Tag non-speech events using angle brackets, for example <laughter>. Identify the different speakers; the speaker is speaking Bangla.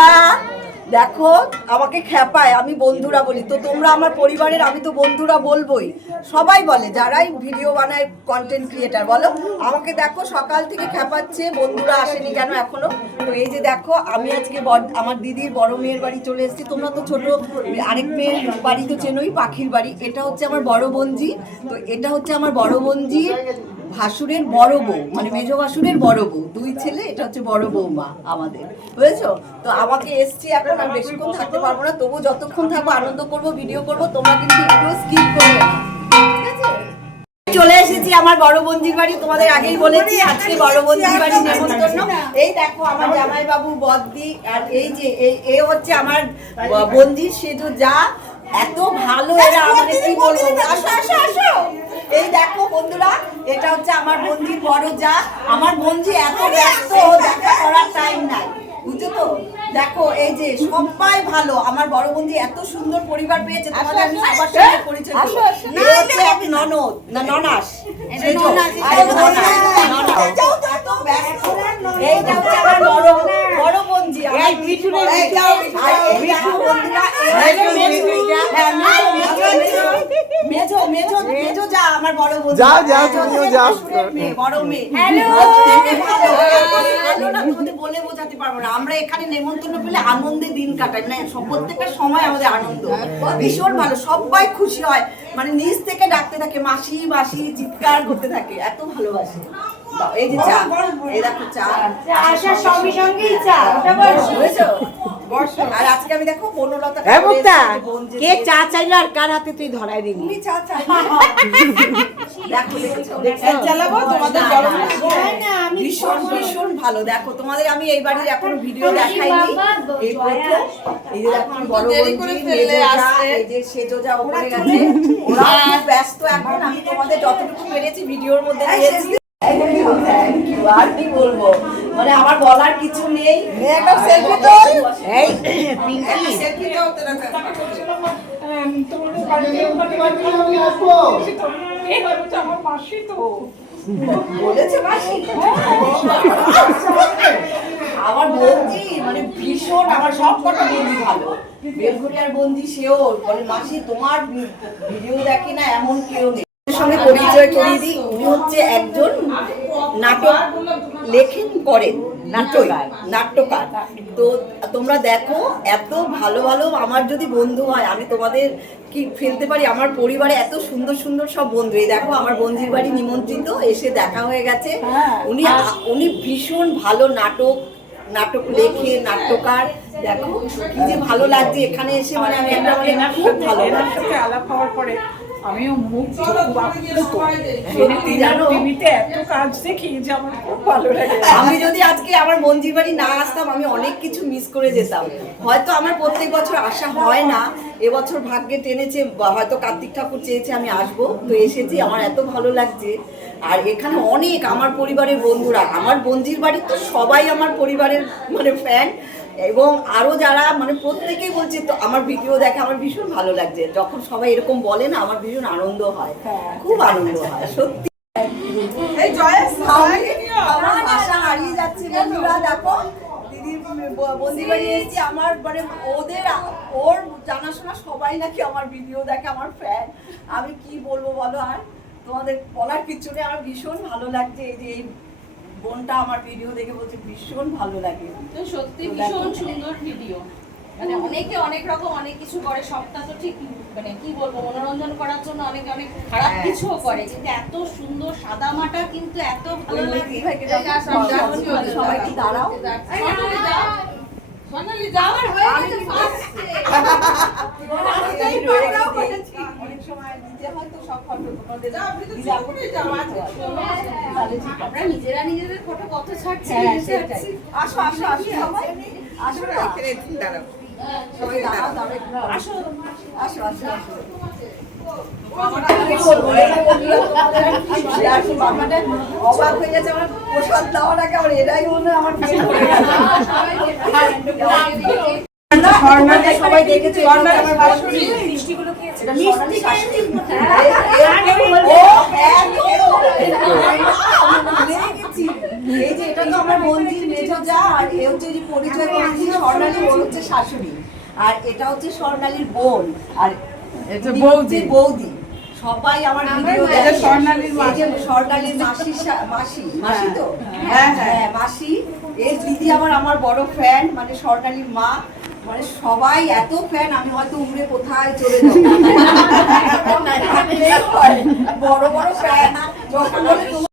Speaker 1: বন্ধুরা, দেখো, আমাকে খেপায় আমি বন্ধুরা বলি। তো তোমরা আমার পরিবারের, আমি তো বন্ধুরা বলবোই। সবাই বলে, যারাই ভিডিও বানায় কন্টেন্ট ক্রিয়েটার বলো। আমাকে দেখো, সকাল থেকে খেপাচ্ছে বন্ধুরা আসেনি কেন এখনও? তো এই যে দেখো, আমি আজকে আমার দিদির বড় মেয়ের বাড়ি চলে এসেছি। তোমরা তো ছোট, আরেক মেয়ের বাড়ি তো চেনোই, পাখির বাড়ি। এটা হচ্ছে আমার বড় বোনজি। তো এটা হচ্ছে আমার বড় বোনজির ভাসুরের বড় বউ মানে মেজ ভাসুরের বড় বউ। দুই ছেলে, এটা হচ্ছে বড় বৌমা আমাদের। বুঝেছ? তো আমাকে এসছি এখন, আমি বেশিক্ষণ থাকতে পারব না তবু যতক্ষণ থাকব, আনন্দ করব, ভিডিও করব, তোমরা কিন্তু একটু স্কিপ করবে না। চলে এসেছি আমার বড় বাড়ি, তোমাদের আগেই বলেছি, আজকে বড় বঞ্জির বাড়ি নেমন্তন্ন। এই দেখো আমার জামাই বাবু বদ্দি, আর এই যে এ হচ্ছে আমার বঞ্জির সেজু, যা এত ভালো, এরা আমাদের কি বলব? দেখো বন্ধুরা এটা হচ্ছে আমার বঞ্জির বড় যা। আমার বঞ্জি এত ব্যস্ত দেখা করার টাইম নাই বুঝছ তো? দেখো এই যে সবাই ভালো আমার বড় বন্ধু এত সুন্দর পরিবার পেয়েছে তোমাদের আমি সবার সঙ্গে পরিচয় হচ্ছে এক ননদ না ননাস। সেজো। আরে ননাস, ননাস। এত ব্যস্ত। এইটা হচ্ছে আমার বড় বড় বঞ্জি আমার বিটু এইটা বন্ধুরা মেজো হ্যাঁ মেজো মেজো মেজো মেজো মেজো যা আমার বড় বন্ধু।
Speaker 2: যাও, যাও, তুমিও যাও।
Speaker 1: বড় মেয়ে হ্যালো হ্যালো না তোমাদের বলে বোঝাতে পারব না। আমরা এখানে নেমন্তন্ন পেলে আনন্দে দিন কাটাই। মানে প্রত্যেকটা সময় আমাদের আনন্দ। ভীষণ ভালো। সবাই খুশি হয়। মানে নিজ থেকে ডাকতে থাকে। মাসি মাসি চিৎকার করতে থাকে। এত ভালোবাসে। এই যে চা। এই দেখো চা।
Speaker 3: আসার সঙ্গে সঙ্গেই চা।
Speaker 1: বুঝেছ আর আজকে আমি দেখো বনলতা
Speaker 3: হ্যাঁ মুক্তা কে চা চাইলো আর কার হাতে তুই ধরাই দিলি?
Speaker 1: তুমি চা চাই দেখো দেখেছ
Speaker 3: চালাবো তোমাদের বড়
Speaker 1: ভীষণ ভীষণ ভালো। দেখো তোমাদের আমি এই বাড়ির এখনও ভিডিও দেখাইনি। এই প্রথম। এই যে দেখো আমার বড় বন্ধু এই যে সেজো যা ওপরে গেছে। ওরা ব্যস্ত এখন। আমি তোমাদের যতটুকু পেরেছি ভিডিওর মধ্যে দিয়েছি। you, আর কি বলব? মানে আমার বলার কিছু নেই। একটা সেলফি তো।
Speaker 3: এই পিঙ্কি।
Speaker 1: সেলফি দাও তোরা বলেছে মাসি। আমার বন্ধি মানে ভীষণ আমার সব কটা বন্ধু ভালো। বেলঘরিয়ার বন্ধি সেও বলে মাসি তোমার ভিডিও দেখি না এমন কেউ নেই। সঙ্গে পরিচয় করিয়ে দিই উনি হচ্ছে একজন নাটক লেখেন। করেন নাট্যকার নাট্যকার। তো তোমরা দেখো এত ভালো ভালো আমার যদি বন্ধু হয় আমি তোমাদের কি ফেলতে পারি? আমার পরিবারে এত সুন্দর সুন্দর সব বন্ধু। এই দেখো আমার বন্ধুর বাড়ি নিমন্ত্রিত এসে দেখা হয়ে গেছে। উনি উনি ভীষণ ভালো নাটক নাটক লেখে নাট্যকার। দেখো কি যে ভালো লাগছে এখানে এসে মানে আমি একটা মানে খুব ভালো লাগছে
Speaker 4: আলাপ হওয়ার পরে আমিও মুখ টিভিতে এত কাজ দেখি যে আমার খুব ভালো লাগে।
Speaker 1: আমি যদি আজকে আমার মঞ্জির বাড়ি না আসতাম আমি অনেক কিছু মিস করে যেতাম। হয়তো আমার প্রত্যেক বছর আসা হয় না। এবছর ভাগ্যে টেনেছে বা হয়তো কার্তিক ঠাকুর চেয়েছে আমি আসব। তো এসেছি আমার এত ভালো লাগছে। আর এখানে অনেক আমার পরিবারের বন্ধুরা। আমার বঞ্জির বাড়ির তো সবাই আমার পরিবারের মানে ফ্যান এবং আরও যারা মানে প্রত্যেকেই বলছে তো আমার ভিডিও দেখে আমার ভীষণ ভালো লাগছে। যখন সবাই এরকম বলে না আমার ভীষণ আনন্দ হয়। খুব আনন্দ হয় সত্যি। আমার আশা হারিয়ে যাচ্ছে বন্ধুরা দেখো। দিদির ব- বন্দি বাড়ি এসেছি আমার মানে ওদের ওর জানাশোনা সবাই নাকি আমার ভিডিও দেখে আমার ফ্যান আমি কি বলব বলো আর? তোমাদের বলার কিছু নেই আমার ভীষণ ভালো লাগছে এই যে বোনটা আমার ভিডিও দেখে বলছে ভীষণ ভালো লাগে।
Speaker 5: তো সত্যি ভীষণ সুন্দর ভিডিও মানে অনেকে অনেক রকম অনেক কিছু করে সবটা তো ঠিক মানে কি বলব মনোরঞ্জন করার জন্য অনেকে অনেক খারাপ
Speaker 1: হ্যাঁ।
Speaker 5: কিছুও করে কিন্তু এত সুন্দর সাদা মাটা কিন্তু এত ভালো লাগে।
Speaker 1: সবাই দাঁড়াও?
Speaker 5: সোনালি যাও যাও আর হয়ে গেছে ফার্স্ট।
Speaker 1: অনেক সময় দিতে হয় তো সব ফটো তোমাদের দিদা করতে তাহলে ঠিক আছে।
Speaker 5: আমরা নিজেরা নিজেদের ফটো কত ছাড়ছি
Speaker 1: হ্যাঁ, সেটাই। আসো আসো আসো সবাই আসো না। সবাই দাঁড়াও, দাঁড়াও, আসো আসো আসো আসো কি বলব, এই বন্ধুরা তোমাদের আর কি share করব? আমাদের অবাক হয়ে গেছে আমার প্রসাদ দেওয়ার আগে আমার এরাই মনে আমার সবাই দেখেছে। এটা স্বর্ণালী শাশুড়ি। এই- এই- ও, হ্যাঁ, তো। আমি ভুলে গেছি। এই যে এটা তো আমার বন্ধুর মেজো যা আর এ হচ্ছে যে পরিচয় করেছি স্বর্ণালী ওর হচ্ছে শাশুড়ি। আর এটা হচ্ছে স্বর্ণালীর বোন। আর
Speaker 4: বৌদি।
Speaker 1: বৌদি। সবাই আমার ভিডিও দেখে।
Speaker 4: স্বর্ণালীর মাসি।
Speaker 1: স্বর্ণালীর মাসি মাসি মাসি তো?
Speaker 4: হ্যাঁ, হ্যাঁ।
Speaker 1: হ্যাঁ মাসি। এর দিদি আবার আমার বড় ফ্যান মানে স্বর্ণালীর মা। মানে সবাই এত ফ্যান আমি হয়তো উমরে কোথায় চলে যাব? <laughs> <laughs> বড় বড় ফ্যান যখন